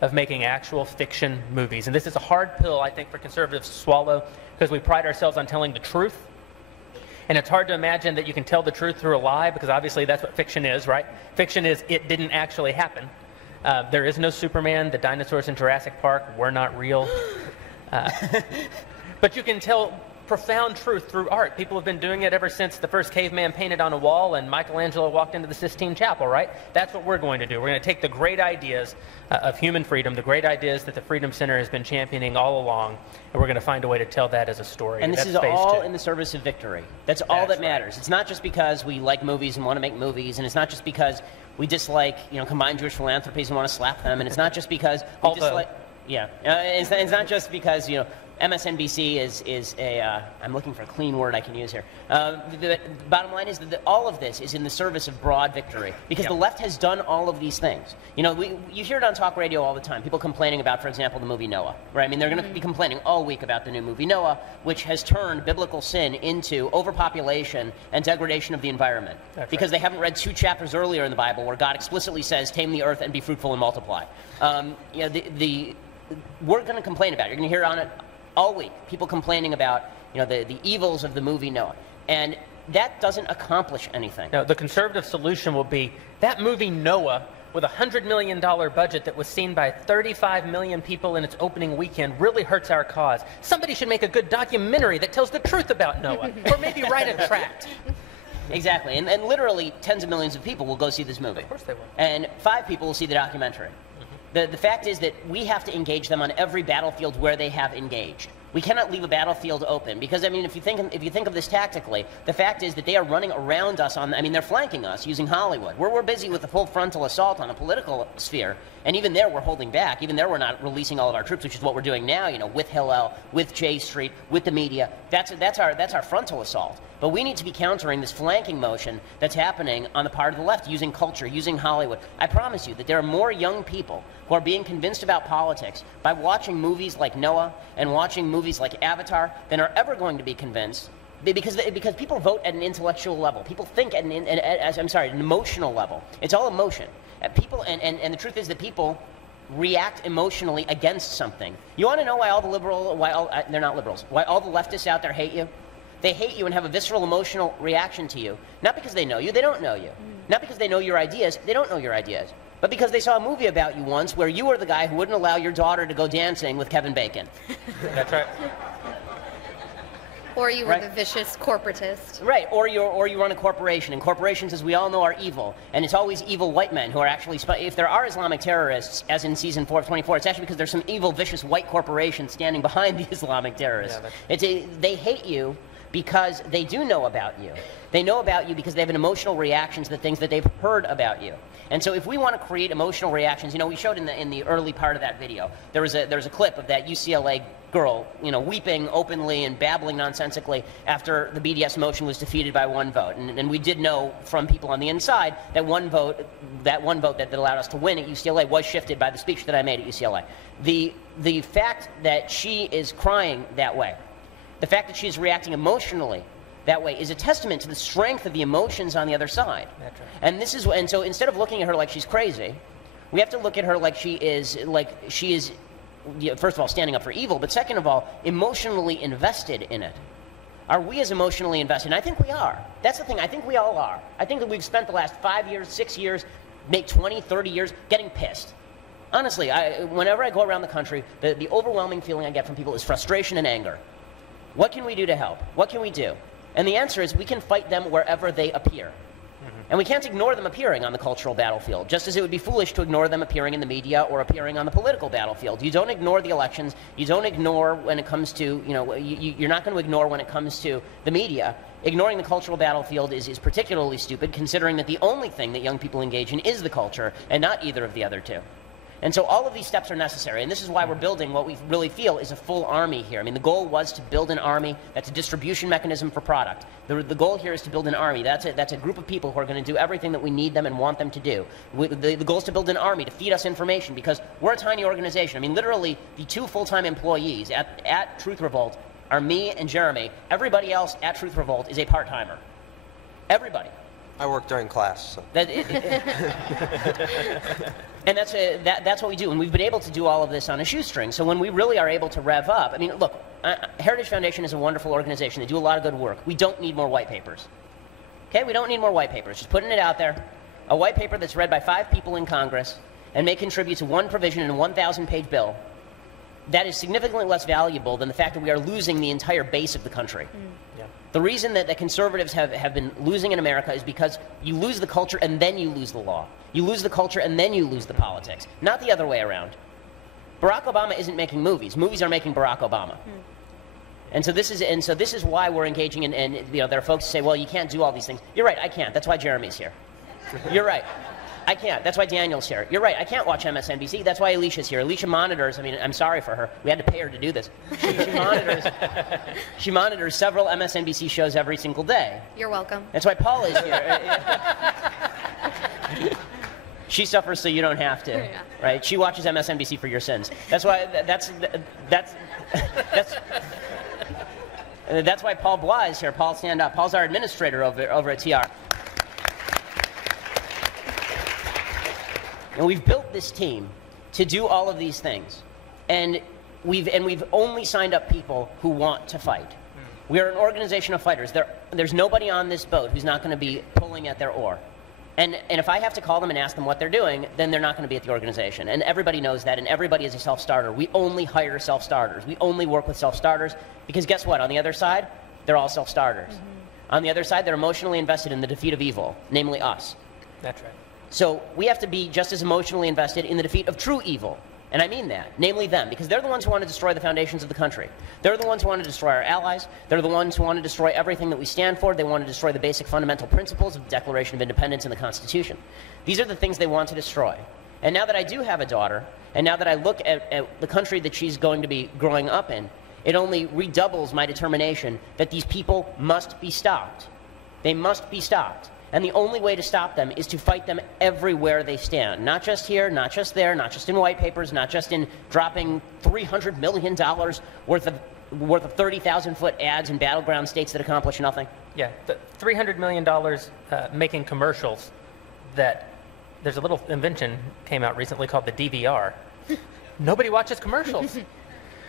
of making actual fiction movies. And this is a hard pill, I think, for conservatives to swallow because we pride ourselves on telling the truth. And it's hard to imagine that you can tell the truth through a lie because obviously that's what fiction is, right? Fiction is it didn't actually happen. There is no Superman. The dinosaurs in Jurassic Park were not real. But you can tell profound truth through art. People have been doing it ever since the first caveman painted on a wall and Michelangelo walked into the Sistine Chapel, right? That's what we're going to do. We're going to take the great ideas of human freedom, the great ideas that the Freedom Center has been championing all along, and we're going to find a way to tell that as a story. And this is all in the service of victory. That's all that matters. It's not just because we like movies and want to make movies, and it's not just because we dislike, combined Jewish philanthropies and want to slap them, and it's not just because we dislike... Yeah, it's not just because, MSNBC is a, I'm looking for a clean word I can use here. The bottom line is that all of this is in the service of broad victory because the left has done all of these things. You hear it on talk radio all the time, people complaining about, for example, the movie Noah, right? I mean, they're going to be complaining all week about the new movie Noah, which has turned biblical sin into overpopulation and degradation of the environment because they haven't read 2 chapters earlier in the Bible where God explicitly says, tame the earth and be fruitful and multiply. We're going to complain about it. You're going to hear on it all week, people complaining about the evils of the movie Noah. And that doesn't accomplish anything. No, the conservative solution will be that movie Noah with a $100 million budget that was seen by 35 million people in its opening weekend really hurts our cause. Somebody should make a good documentary that tells the truth about Noah, or maybe write a tract. Exactly, and literally tens of millions of people will go see this movie. Of course they will. And 5 people will see the documentary. The fact is that we have to engage them on every battlefield where they have engaged. We cannot leave a battlefield open because, I mean, if you think of this tactically, the fact is that they are running around us they're flanking us using Hollywood. We're busy with the full frontal assault on the political sphere, and even there we're holding back. Even there we're not releasing all of our troops, which is what we're doing now, with Hillel, with J Street, with the media. That's our frontal assault. But we need to be countering this flanking motion that's happening on the part of the left, using culture, using Hollywood. I promise you that there are more young people who are being convinced about politics by watching movies like Noah and watching movies like Avatar than are ever going to be convinced because people vote at an intellectual level. People think at an emotional level. It's all emotion. People and the truth is that people react emotionally against something. You want to know why all the they're not liberals, why all the leftists out there hate you? They hate you and have a visceral emotional reaction to you. Not because they know you, they don't know you. Not because they know your ideas, they don't know your ideas. But because they saw a movie about you once where you were the guy who wouldn't allow your daughter to go dancing with Kevin Bacon. That's right. Or you were the vicious corporatist. Right, or you run a corporation, and corporations, as we all know, are evil. And it's always evil white men who are actually, if there are Islamic terrorists, as in season 4 of 24, it's actually because there's some evil, vicious white corporations standing behind the Islamic terrorists. Yeah, they hate you because they do know about you. They know about you because they have an emotional reaction to the things that they've heard about you. And so if we want to create emotional reactions, we showed in the early part of that video, there was a clip of that UCLA girl, weeping openly and babbling nonsensically after the BDS motion was defeated by 1 vote. And we did know from people on the inside that one vote that allowed us to win at UCLA was shifted by the speech that I made at UCLA. The fact that she is crying that way, the fact that she is reacting emotionally that way is a testament to the strength of the emotions on the other side. That's right. And so instead of looking at her like she's crazy, we have to look at her like she is first of all standing up for evil, but second of all emotionally invested in it. Are we as emotionally invested? And I think we are. That's the thing. I think we all are. I think that we've spent the last 5 years, 6 years, maybe 20, 30 years getting pissed. Honestly, whenever I go around the country, the overwhelming feeling I get from people is frustration and anger. What can we do to help? What can we do? And the answer is we can fight them wherever they appear. And we can't ignore them appearing on the cultural battlefield, just as it would be foolish to ignore them appearing in the media or appearing on the political battlefield. You don't ignore the elections. You don't ignore when it comes to, you're not going to ignore when it comes to the media. Ignoring the cultural battlefield is particularly stupid, considering that the only thing that young people engage in is the culture and not either of the other two. And so all of these steps are necessary, and this is why we're building what we really feel is a full army here. I mean, the goal was to build an army that's a distribution mechanism for product. The goal here is to build an army. That's a group of people who are going to do everything that we need them and want them to do. The goal is to build an army to feed us information because we're a tiny organization. I mean, literally, the 2 full-time employees at Truth Revolt are me and Jeremy. Everybody else at Truth Revolt is a part-timer. Everybody. I work during class. So. And that's what we do. And we've been able to do all of this on a shoestring. So when we really are able to rev up, I mean, look, Heritage Foundation is a wonderful organization. They do a lot of good work. We don't need more white papers. Okay? We don't need more white papers. Just putting it out there. A white paper that's read by 5 people in Congress and may contribute to one provision in a 1,000-page bill, that is significantly less valuable than the fact that we are losing the entire base of the country. Yeah. The reason that the conservatives have been losing in America is because you lose the culture and then you lose the law. You lose the culture and then you lose the politics, not the other way around. Barack Obama isn't making movies. Movies are making Barack Obama. And so this is why we're engaging in, and you know, there are folks who say, well, you can't do all these things. You're right, I can't. That's why Jeremy's here. You're right. I can't. That's why Daniel's here. You're right. I can't watch MSNBC. That's why Alicia's here. Alicia monitors. I mean, I'm sorry for her. We had to pay her to do this. She monitors several MSNBC shows every single day. You're welcome. That's why Paul is here. She suffers so you don't have to, Yeah. right? She watches MSNBC for your sins. That's why. That's why Paul Blah is here. Paul, stand up. Paul's our administrator over at TR. And we've built this team to do all of these things. And we've only signed up people who want to fight. We are an organization of fighters. There's nobody on this boat who's not going to be pulling at their oar. And if I have to call them and ask them what they're doing, then they're not going to be at the organization. And everybody knows that, and everybody is a self-starter. We only hire self-starters. We only work with self-starters because guess what? On the other side, they're all self-starters. On the other side, they're emotionally invested in the defeat of evil, namely us. That's right. So we have to be just as emotionally invested in the defeat of true evil. And I mean that, namely them, because they're the ones who want to destroy the foundations of the country. They're the ones who want to destroy our allies. They're the ones who want to destroy everything that we stand for. They want to destroy the basic fundamental principles of the Declaration of Independence and the Constitution. These are the things they want to destroy. And now that I do have a daughter, and now that I look at the country that she's going to be growing up in, it only redoubles my determination that these people must be stopped. They must be stopped. And the only way to stop them is to fight them everywhere they stand. Not just here, not just there, not just in white papers, not just in dropping $300 million worth of 30,000-foot ads in battleground states that accomplish nothing. Yeah, the $300 million making commercials that there's a little invention came out recently called the DVR. Nobody watches commercials.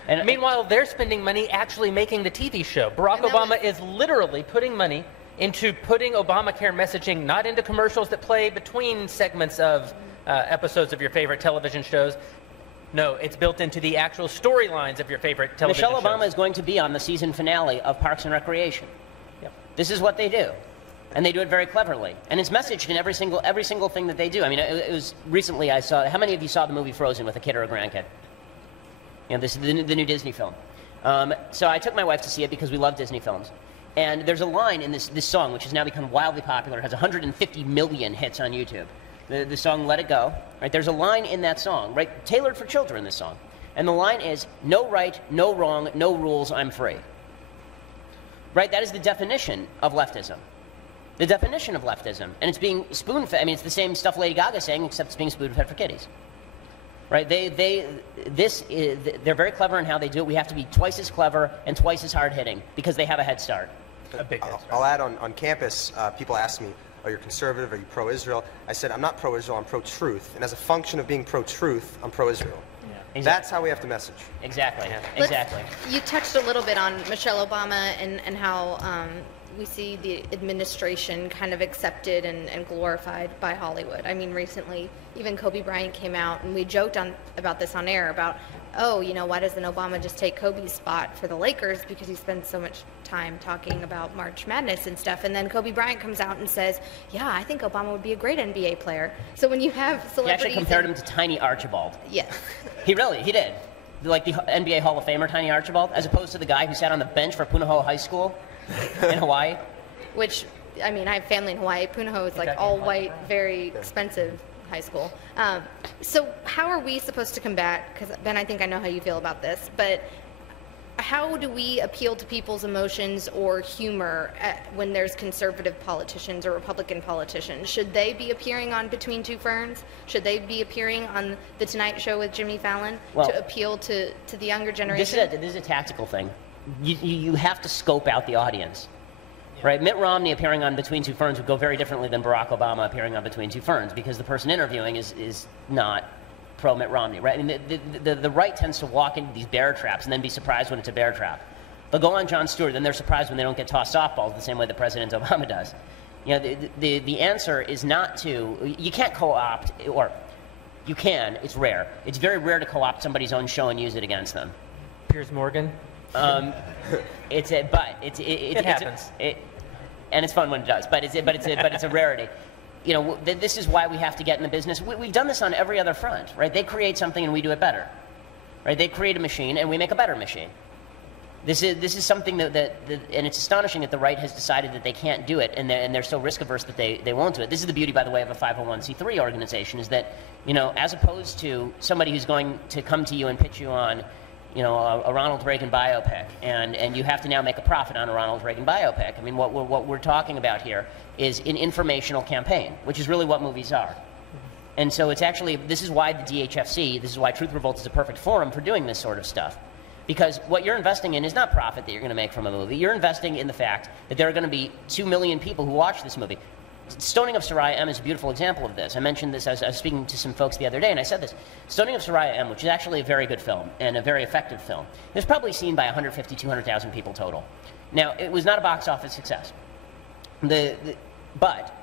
And meanwhile, they're spending money actually making the TV show. Barack Obama is literally putting money into putting Obamacare messaging not into commercials that play between segments of episodes of your favorite television shows. No, it's built into the actual storylines of your favorite television shows. Michelle Obama is going to be on the season finale of Parks and Recreation. Yep. This is what they do. And they do it very cleverly. And it's messaged in every single thing that they do. I mean, it was recently I saw, how many of you saw the movie Frozen with a kid or a grandkid? You know, this is the new Disney film. So I took my wife to see it because we love Disney films. And there's a line in this song, which has now become wildly popular. It has 150 million hits on YouTube. The song Let It Go. Right? There's a line in that song, right, tailored for children, this song. And the line is, no right, no wrong, no rules, I'm free. Right? That is the definition of leftism. The definition of leftism. And it's being spoon-fed. I mean, it's the same stuff Lady Gaga's saying, except it's being spoon-fed for kiddies. Right? They're very clever in how they do it. We have to be twice as clever and twice as hard-hitting because they have a head start. A big head start. I'll add on campus, people ask me, are you conservative? Are you pro-Israel? I said, I'm not pro-Israel, I'm pro-truth. And as a function of being pro-truth, I'm pro-Israel. Yeah. Exactly. That's how we have to message. Exactly. Yeah. Exactly. You touched a little bit on Michelle Obama and how we see the administration kind of accepted and glorified by Hollywood. I mean, recently, even Kobe Bryant came out, and we joked about this on air about, oh, you know, why doesn't Obama just take Kobe's spot for the Lakers because he spends so much time talking about March Madness and stuff. And then Kobe Bryant comes out and says, yeah, I think Obama would be a great NBA player. So when you have celebrities... He actually compared him to Tiny Archibald. Yes. He did. Like the NBA Hall of Famer, Tiny Archibald, as opposed to the guy who sat on the bench for Punahou High School in Hawaii. Which, I mean, I have family in Hawaii. Punahou is like all white, very expensive high school. So how are we supposed to combat, because Ben, I think I know how you feel about this, but how do we appeal to people's emotions or humor when there's conservative politicians or Republican politicians? Should they be appearing on Between Two Ferns? Should they be appearing on The Tonight Show with Jimmy Fallon to appeal to the younger generation? This is a tactical thing. You have to scope out the audience. right? Mitt Romney appearing on Between Two Ferns would go very differently than Barack Obama appearing on Between Two Ferns, because the person interviewing is not pro-Mitt Romney, right? I mean, the right tends to walk into these bear traps and then be surprised when it's a bear trap. They'll go on Jon Stewart, then they're surprised when they don't get tossed softballs the same way that President Obama does. You know, the answer is not to, you can't co-opt, or you can, it's rare. It's very rare to co-opt somebody's own show and use it against them. Piers Morgan. It happens. And it's fun when it does, but it's a rarity. You know, this is why we have to get in the business. We've done this on every other front, right? They create something and we do it better, right? They create a machine and we make a better machine. This is something that and it's astonishing that the right has decided that they can't do it, and they're so risk averse that they won't do it. This is the beauty, by the way, of a 501c3 organization, is that, you know, as opposed to somebody who's going to come to you and pitch you on, you know, a Ronald Reagan biopic, and you have to now make a profit on a Ronald Reagan biopic. I mean, what we're talking about here is an informational campaign, which is really what movies are. And so it's actually, this is why the DHFC, this is why Truth Revolt is a perfect forum for doing this sort of stuff. Because what you're investing in is not profit that you're going to make from a movie. You're investing in the fact that there are going to be 2 million people who watch this movie. Stoning of Soraya M is a beautiful example of this. I mentioned this, I was speaking to some folks the other day, and I said this. Stoning of Soraya M, which is actually a very good film and a very effective film, it was probably seen by 150, 200,000 people total. Now, it was not a box office success. But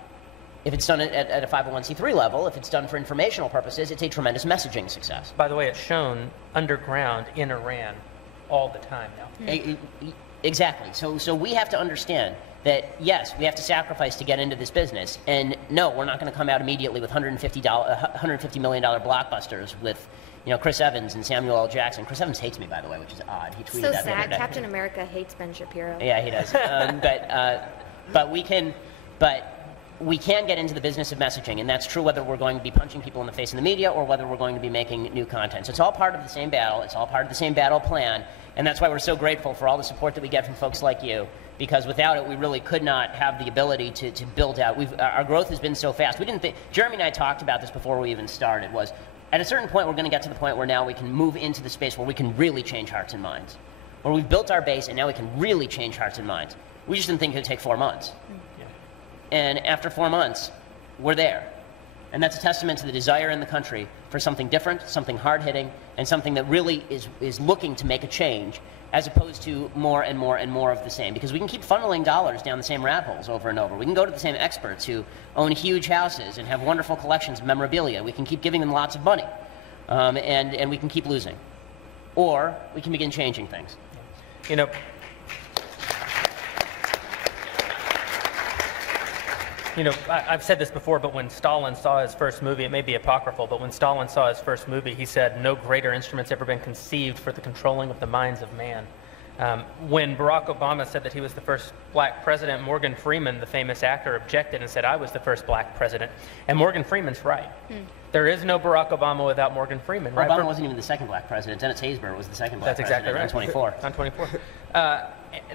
if it's done at a 501c3 level, if it's done for informational purposes, it's a tremendous messaging success. By the way, it's shown underground in Iran all the time now. Exactly. So we have to understand that, yes, we have to sacrifice to get into this business. And no, we're not going to come out immediately with $150 million blockbusters with, you know, Chris Evans and Samuel L. Jackson. Chris Evans hates me, by the way, which is odd. He tweeted so that the other sad. day. Captain America hates Ben Shapiro. Yeah, he does. But we can get into the business of messaging, and that's true whether we're going to be punching people in the face in the media or whether we're going to be making new content. So it's all part of the same battle. It's all part of the same battle plan, and that's why we're so grateful for all the support that we get from folks like you, because without it, we really could not have the ability to build out. Our growth has been so fast. We didn't think, Jeremy and I talked about this before we even started, was at a certain point, we're going to get to the point where now we can move into the space where we can really change hearts and minds, where we've built our base, and now we can really change hearts and minds. We just didn't think it would take 4 months. And after 4 months, we're there. And that's a testament to the desire in the country for something different, something hard-hitting, and something that really is looking to make a change, as opposed to more and more and more of the same. Because we can keep funneling dollars down the same rat holes over and over. We can go to the same experts who own huge houses and have wonderful collections of memorabilia. We can keep giving them lots of money, and we can keep losing. Or we can begin changing things. You know, I've said this before, but when Stalin saw his first movie, it may be apocryphal, but when Stalin saw his first movie, he said, "No greater instrument's ever been conceived for the controlling of the minds of man." When Barack Obama said that he was the first black president, Morgan Freeman, the famous actor, objected and said, "I was the first black president." And Morgan Freeman's right. There is no Barack Obama without Morgan Freeman. Right? Obama wasn't even the second black president. Dennis Haysbert was the second black president. That's exactly right. On 24. On 24.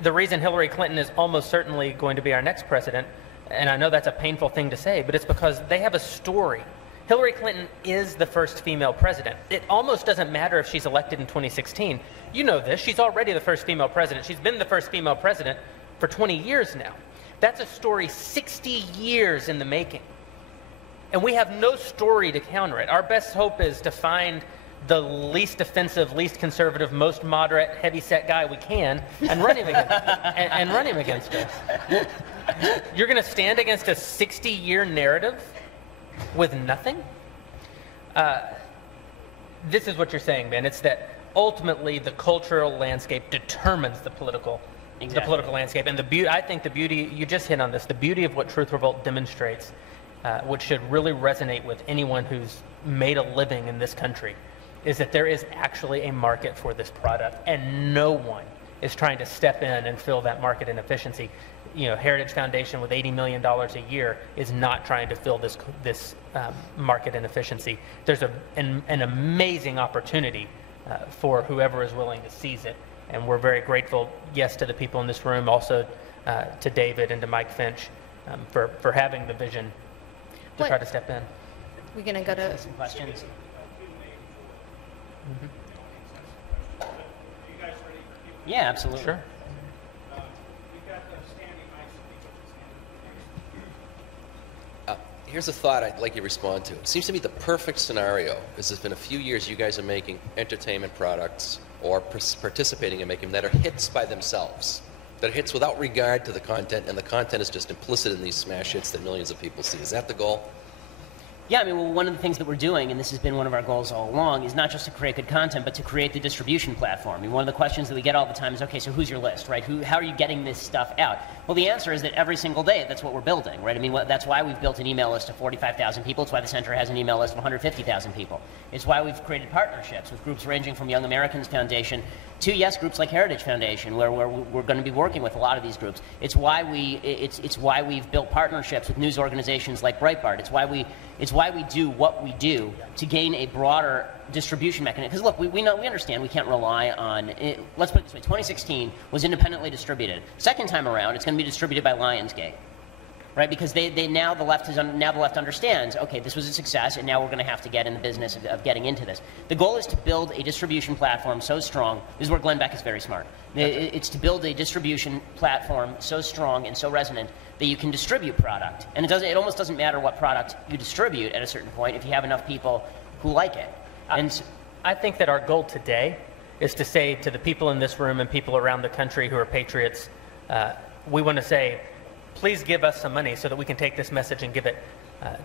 The reason Hillary Clinton is almost certainly going to be our next president, and I know that's a painful thing to say, but it's because they have a story. Hillary Clinton is the first female president. It almost doesn't matter if she's elected in 2016. You know this. She's already the first female president. She's been the first female president for 20 years now. That's a story 60 years in the making. And we have no story to counter it. Our best hope is to find the least offensive, least conservative, most moderate, heavy-set guy we can and run him against us. You're going to stand against a 60-year narrative with nothing? This is what you're saying, man. It's that ultimately the cultural landscape determines the political landscape. And I think the beauty, you just hit on this, the beauty of what Truth Revolt demonstrates, which should really resonate with anyone who's made a living in this country, is that there is actually a market for this product, and no one is trying to step in and fill that market inefficiency. You know, Heritage Foundation with $80 million a year is not trying to fill this market inefficiency. There's an amazing opportunity for whoever is willing to seize it, and we're very grateful, yes, to the people in this room, also to David and to Mike Finch for having the vision to try to step in. We're going to go to some questions. Yeah, absolutely. Sure. We've got the standing mics that we Here's a thought I'd like you to respond to. It seems to me the perfect scenario is it's been a few years you guys are making entertainment products or participating in making them that are hits by themselves, that are hits without regard to the content, and the content is just implicit in these smash hits that millions of people see. Is that the goal? Yeah, I mean, well, one of the things that we're doing, and this has been one of our goals all along, is not just to create good content, but to create the distribution platform. I mean, one of the questions that we get all the time is, okay, so who's your list, right? How are you getting this stuff out? Well, the answer is that every single day, that's what we're building, right? I mean, that's why we've built an email list of 45,000 people. It's why the center has an email list of 150,000 people. It's why we've created partnerships with groups ranging from Young Americans Foundation to, yes, groups like Heritage Foundation, where we're going to be working with a lot of these groups. It's why we've built partnerships with news organizations like Breitbart. It's why we do what we do to gain a broader distribution mechanism. Because look, we understand we can't rely on it. Let's put it this way: 2016 was independently distributed. Second time around, it's going to be distributed by Lionsgate, right? Because now the left understands. Okay, this was a success, and now we're going to have to get in the business of getting into this. The goal is to build a distribution platform so strong. This is where Glenn Beck is very smart. It's to build a distribution platform so strong and so resonant that you can distribute product, and it almost doesn't matter what product you distribute at a certain point if you have enough people who like it. And I think that our goal today is to say to the people in this room and people around the country who are patriots, we want to say, please give us some money so that we can take this message and give it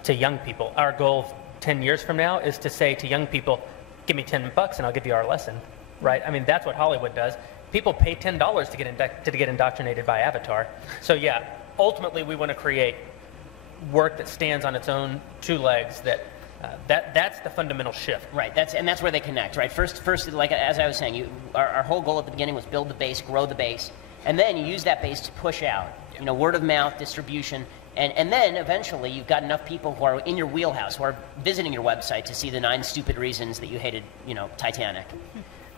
to young people. Our goal 10 years from now is to say to young people, give me $10 and I'll give you our lesson, right? I mean, that's what Hollywood does. People pay $10 to get indoctrinated by Avatar. So yeah, ultimately we want to create work that stands on its own two legs, that's the fundamental shift. Right, that's where they connect, right? First, like as I was saying, our whole goal at the beginning was build the base, grow the base, and then you use that base to push out, word of mouth, distribution, and then eventually you've got enough people who are in your wheelhouse, who are visiting your website to see the 9 stupid reasons that you hated, Titanic.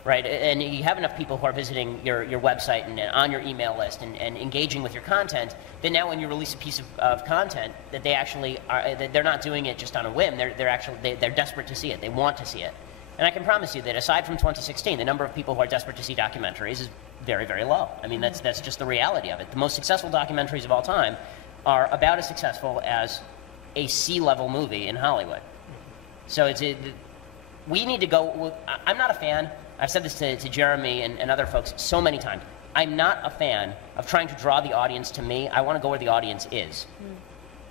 Right, and you have enough people who are visiting your website and on your email list and engaging with your content, that now when you release a piece of content, that they actually are, that they're not doing it just on a whim. They're desperate to see it. They want to see it. And I can promise you that aside from 2016, the number of people who are desperate to see documentaries is very, very low. I mean, that's just the reality of it. The most successful documentaries of all time are about as successful as a C-level movie in Hollywood. So we need to go. I'm not a fan. I've said this to Jeremy and other folks so many times. I'm not a fan of trying to draw the audience to me. I want to go where the audience is.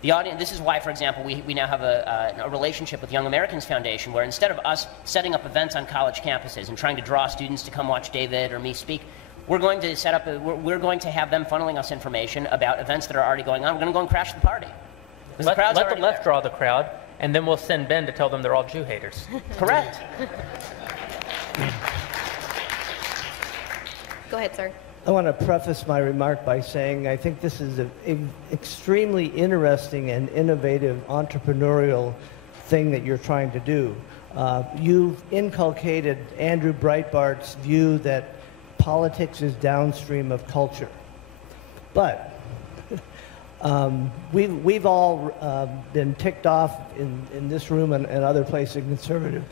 The audience. This is why, for example, we now have a relationship with Young Americans Foundation, where instead of us setting up events on college campuses and trying to draw students to come watch David or me speak, we're going to set up. We're going to have them funneling us information about events that are already going on. We're going to go and crash the party. Let the left draw the crowd, and then we'll send Ben to tell them they're all Jew haters. Correct. Go ahead, sir. I want to preface my remark by saying I think this is an extremely interesting and innovative entrepreneurial thing that you're trying to do. You've inculcated Andrew Breitbart's view that politics is downstream of culture. But we've all been ticked off in this room and other places in conservative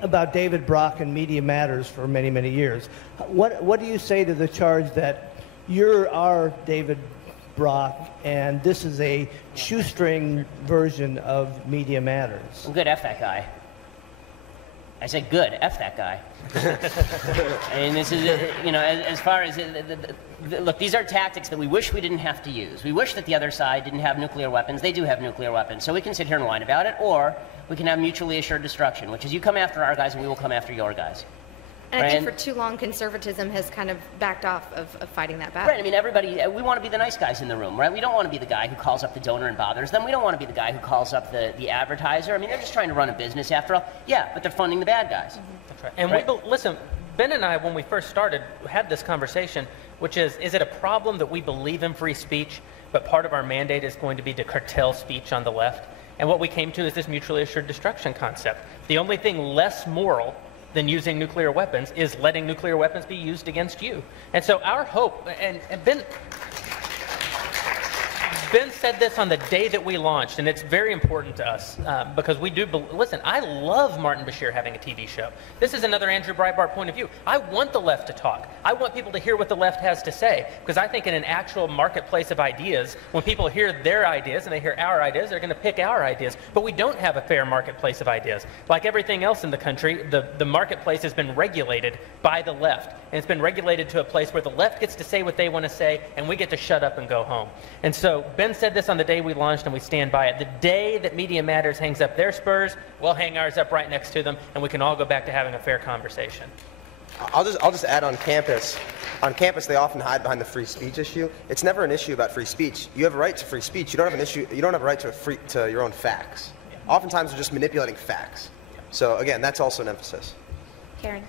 about David Brock and Media Matters for many, many years. What do you say to the charge that you're our David Brock and this is a shoestring version of Media Matters? Well, good, F that guy. I said good, F that guy. I mean, this is, as far as, look, these are tactics that we wish we didn't have to use. We wish that the other side didn't have nuclear weapons. They do have nuclear weapons. So we can sit here and whine about it, or we can have mutually assured destruction, which is you come after our guys and we will come after your guys. And I think for too long, conservatism has kind of backed off of fighting that battle. Right, I mean, everybody, we want to be the nice guys in the room, right? We don't want to be the guy who calls up the donor and bothers them. We don't want to be the guy who calls up the advertiser. I mean, they're just trying to run a business after all. Yeah, but they're funding the bad guys. Mm-hmm. That's right. And listen, Ben and I, when we first started, had this conversation, which is it a problem that we believe in free speech, but part of our mandate is going to be to curtail speech on the left? And what we came to is this mutually assured destruction concept. The only thing less moral than using nuclear weapons is letting nuclear weapons be used against you. And so our hope, and Ben, Ben said this on the day that we launched, and it's very important to us because we do. Listen, I love Martin Bashir having a TV show. This is another Andrew Breitbart point of view. I want the left to talk. I want people to hear what the left has to say because I think in an actual marketplace of ideas, when people hear their ideas and they hear our ideas, they're going to pick our ideas. But we don't have a fair marketplace of ideas. Like everything else in the country, the marketplace has been regulated by the left, and it's been regulated to a place where the left gets to say what they want to say, and we get to shut up and go home. And so Ben said this on the day we launched, and we stand by it. The day that Media Matters hangs up their spurs, we'll hang ours up right next to them, and we can all go back to having a fair conversation. I'll just add on campus. On campus, they often hide behind the free speech issue. It's never an issue about free speech. You have a right to free speech. You don't have an issue. You don't have a right to your own facts. Oftentimes, they're just manipulating facts. So again, that's also an emphasis. Karen.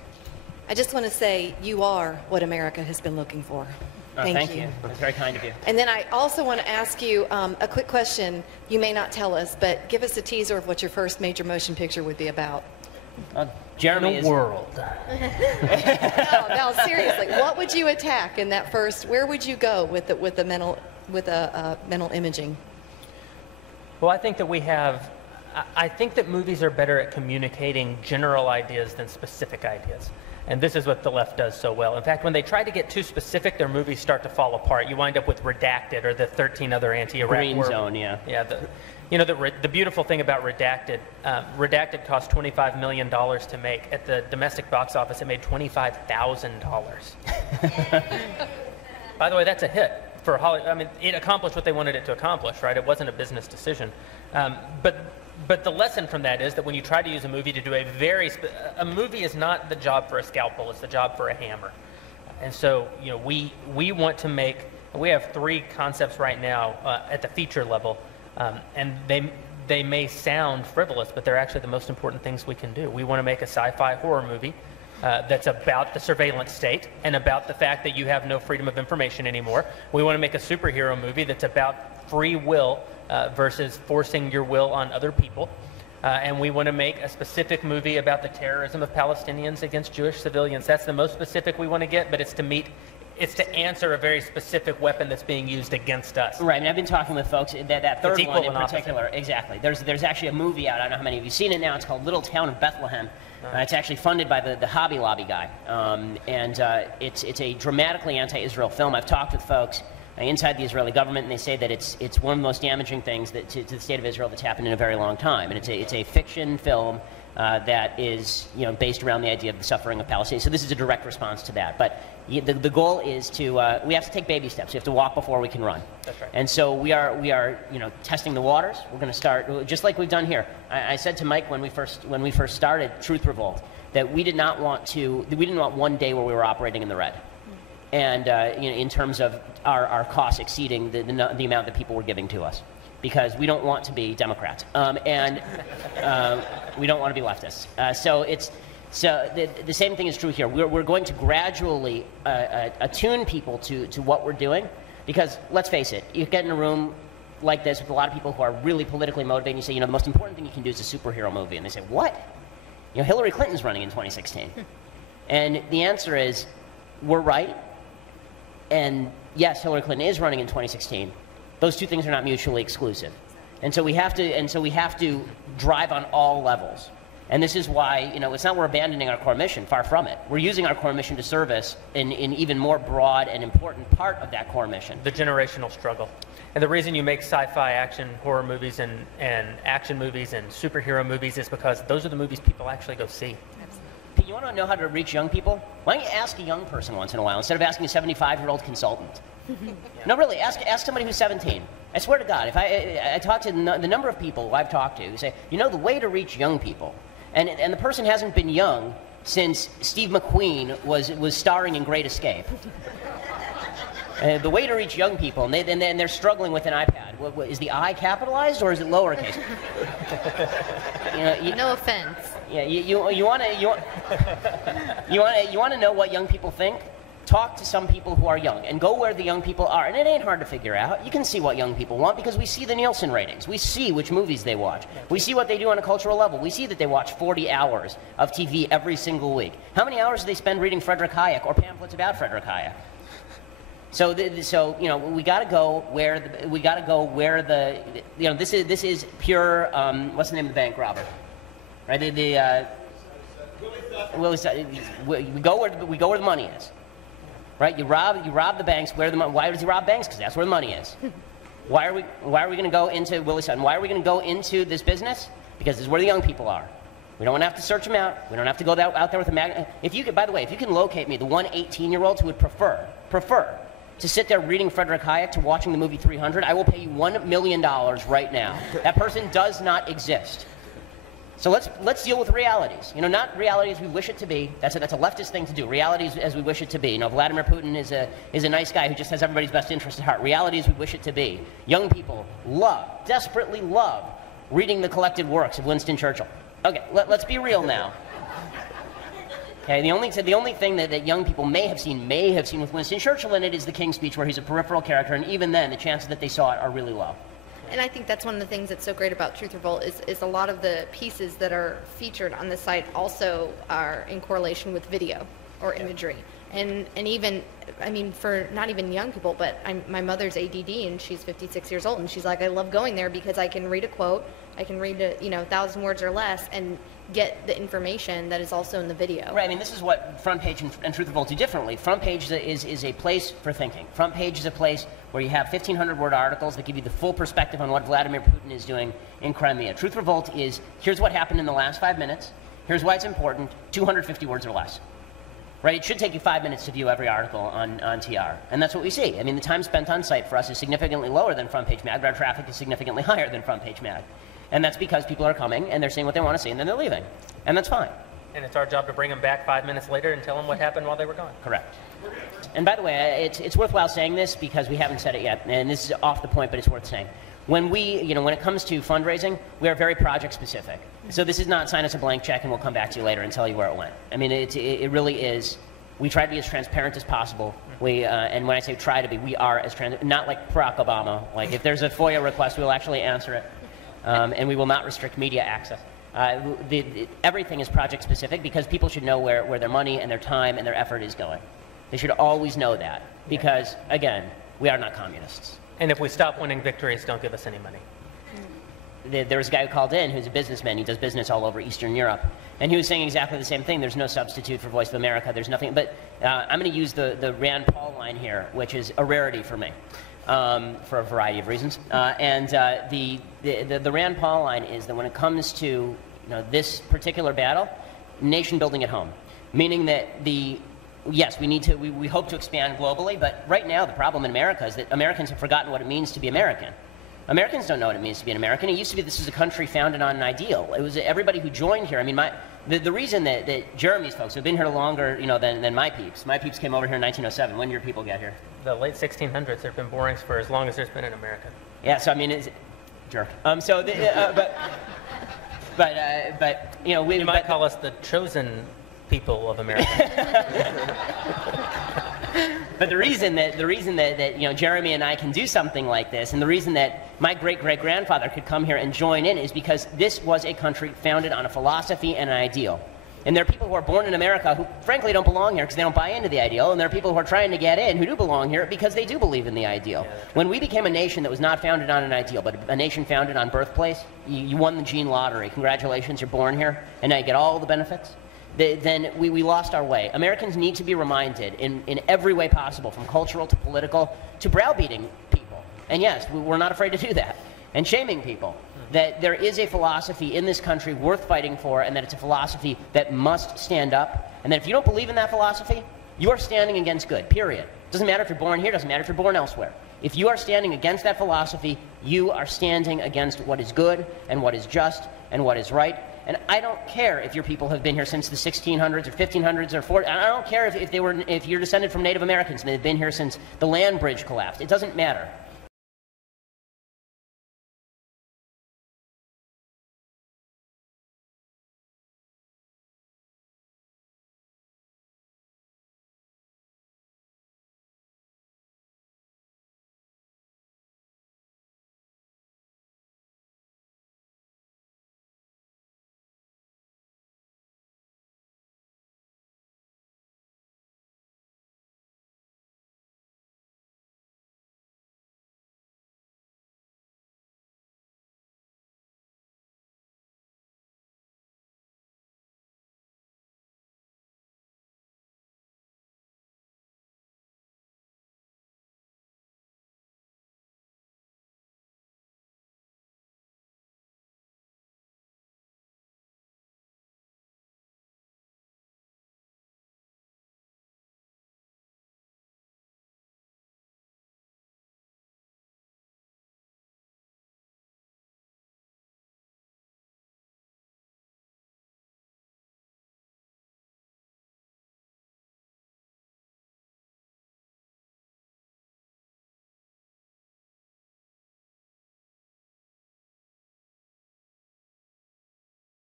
I just want to say you are what America has been looking for. Thank you. That's very kind of you. And then I also want to ask you a quick question. You may not tell us, but give us a teaser of what your first major motion picture would be about. Jeremy In a world. No, seriously, what would you attack in that first? Where would you go with the mental imaging? Well, I think that we have. I think that movies are better at communicating general ideas than specific ideas. And this is what the left does so well. In fact, when they try to get too specific, their movies start to fall apart. You wind up with Redacted or the 13 other anti-Iraq Green war. Zone, yeah. Yeah. The beautiful thing about Redacted, Redacted cost $25 million to make. At the domestic box office, it made $25,000. By the way, that's a hit for Hollywood. I mean, it accomplished what they wanted it to accomplish, right? It wasn't a business decision. But the lesson from that is that when you try to use a movie to do a movie is not the job for a scalpel, it's the job for a hammer. And so, we want to we have 3 concepts right now at the feature level, and they may sound frivolous, but they're actually the most important things we can do. We want to make a sci-fi horror movie that's about the surveillance state and about the fact that you have no freedom of information anymore. We want to make a superhero movie that's about free will versus forcing your will on other people. And we want to make a specific movie about the terrorism of Palestinians against Jewish civilians. That's the most specific we want to get, but it's to answer a very specific weapon that's being used against us. Right, and I've been talking with folks, that third one in and particular, exactly. There's actually a movie out, I don't know how many of you have seen it now, it's called Little Town of Bethlehem. It's actually funded by the Hobby Lobby guy. It's a dramatically anti-Israel film. I've talked with folks inside the Israeli government, and they say that it's one of the most damaging things to the state of Israel that's happened in a very long time. And it's a fiction film that is based around the idea of the suffering of Palestinians. So this is a direct response to that. But the goal is we have to take baby steps. We have to walk before we can run. That's right. And so we are testing the waters. We're going to start just like we've done here. I said to Mike when we first started Truth Revolt that we didn't want one day where we were operating in the red. And in terms of our costs exceeding the amount that people were giving to us, because we don't want to be Democrats, and we don't want to be leftists. So the same thing is true here. We're going to gradually attune people to what we're doing, because let's face it, you get in a room like this with a lot of people who are really politically motivated, and you say, the most important thing you can do is a superhero movie, and they say, what? Hillary Clinton's running in 2016, and the answer is, we're right. And yes, Hillary Clinton is running in 2016. Those two things are not mutually exclusive. And so we have to drive on all levels. And this is why, it's not we're abandoning our core mission, far from it. We're using our core mission to service in even more broad and important part of that core mission. The generational struggle. And the reason you make sci-fi action horror movies and action movies and superhero movies is because those are the movies people actually go see. You want to know how to reach young people? Why don't you ask a young person once in a while instead of asking a 75-year-old consultant? No, really, ask somebody who's 17. I swear to God, if I talk to the number of people who I've talked to who say, the way to reach young people, and the person hasn't been young since Steve McQueen was starring in Great Escape. The way to reach young people, and they're struggling with an iPad. Is the I capitalized or is it lowercase? No offense. Yeah, you want to know what young people think? Talk to some people who are young and go where the young people are. And it ain't hard to figure out. You can see what young people want because we see the Nielsen ratings. We see which movies they watch. We see what they do on a cultural level. We see that they watch 40 hours of TV every single week. How many hours do they spend reading Frederick Hayek or pamphlets about Frederick Hayek? So, you know, we got to go where this is pure. What's the name of the bank robber? Right. We go where the money is. Right. You rob the banks where the money. Why does he rob banks? Because that's where the money is. Why are we going to go into Willie Sutton? Why are we going to go into this business? Because this is where the young people are. We don't want to have to search them out. We don't have to go out there with a magnet. By the way, if you can locate me the 18-year-olds who would prefer to sit there reading Frederick Hayek to watching the movie 300, I will pay you $1 million right now. That person does not exist. So let's deal with realities. You know, not reality as we wish it to be. That's a leftist thing to do. Reality as we wish it to be. You know, Vladimir Putin is a nice guy who just has everybody's best interest at heart. Reality as we wish it to be. Young people desperately love reading the collected works of Winston Churchill. Okay, let's be real now. Okay, the only thing that young people may have seen with Winston Churchill in it is the King's Speech, where he's a peripheral character, and even then, the chances that they saw it are really low. And I think that's one of the things that's so great about Truth Revolt is a lot of the pieces that are featured on the site also are in correlation with video or imagery. And even, I mean, for not even young people, but my mother's ADD and she's 56 years old, and she's like, I love going there because I can read a quote, I can read 1,000 words or less and get the information that is also in the video. Right. I mean, this is what Front Page and Truth Revolt do differently. Front Page is a place for thinking. Front Page is a place where you have 1,500-word articles that give you the full perspective on what Vladimir Putin is doing in Crimea. Truth Revolt is, here's what happened in the last 5 minutes, here's why it's important, 250 words or less. Right? It should take you 5 minutes to view every article on TR. And that's what we see. I mean, the time spent on site for us is significantly lower than Front Page Mag, but our traffic is significantly higher than Front Page Mag. And that's because people are coming and they're seeing what they want to see and then they're leaving. And that's fine. And it's our job to bring them back 5 minutes later and tell them what happened while they were gone. Correct. And by the way, it's worthwhile saying this because we haven't said it yet, and this is off the point, but it's worth saying. When it comes to fundraising, we are very project specific. So this is not sign us a blank check and we'll come back to you later and tell you where it went. I mean, it really is. We try to be as transparent as possible. And when I say try to be, we are as transparent, not like Barack Obama. Like if there's a FOIA request, we'll actually answer it. And we will not restrict media access. Everything is project specific because people should know where their money and their time and their effort is going. They should always know that because, again, we are not communists. And if we stop winning victories, don't give us any money. There was a guy who called in who's a businessman. He does business all over Eastern Europe. And he was saying exactly the same thing. There's no substitute for Voice of America. There's nothing. But I'm going to use the Rand Paul line here, which is a rarity for me. For a variety of reasons. The Rand Paul line is that when it comes to this particular battle, nation building at home. Meaning that yes, we hope to expand globally, but right now the problem in America is that Americans have forgotten what it means to be American. Americans don't know what it means to be an American. It used to be this is a country founded on an ideal. It was everybody who joined here. I mean, the reason that Jeremy's folks have been here longer, than my peeps. My peeps came over here in 1907. When did your people get here? The late 1600s. There've been borings for as long as there's been in America. Yeah. So I mean, jerk. You might call us the chosen people of America. But the reason that Jeremy and I can do something like this, and the reason that my great-great-grandfather could come here and join in, is because this was a country founded on a philosophy and an ideal. And there are people who are born in America who, frankly, don't belong here because they don't buy into the ideal, and there are people who are trying to get in who do belong here because they do believe in the ideal. When we became a nation that was not founded on an ideal, but a nation founded on birthplace, you won the gene lottery. Congratulations, you're born here, and now you get all the benefits. Then we lost our way. Americans need to be reminded in every way possible, from cultural to political to browbeating people. And yes, we're not afraid to do that. And shaming people. That there is a philosophy in this country worth fighting for, and that it's a philosophy that must stand up. And that if you don't believe in that philosophy, you are standing against good, period. Doesn't matter if you're born here, doesn't matter if you're born elsewhere. If you are standing against that philosophy, you are standing against what is good and what is just and what is right. And I don't care if your people have been here since the 1600s or 1500s or 40s. I don't care if you're descended from Native Americans and they've been here since the land bridge collapsed. It doesn't matter.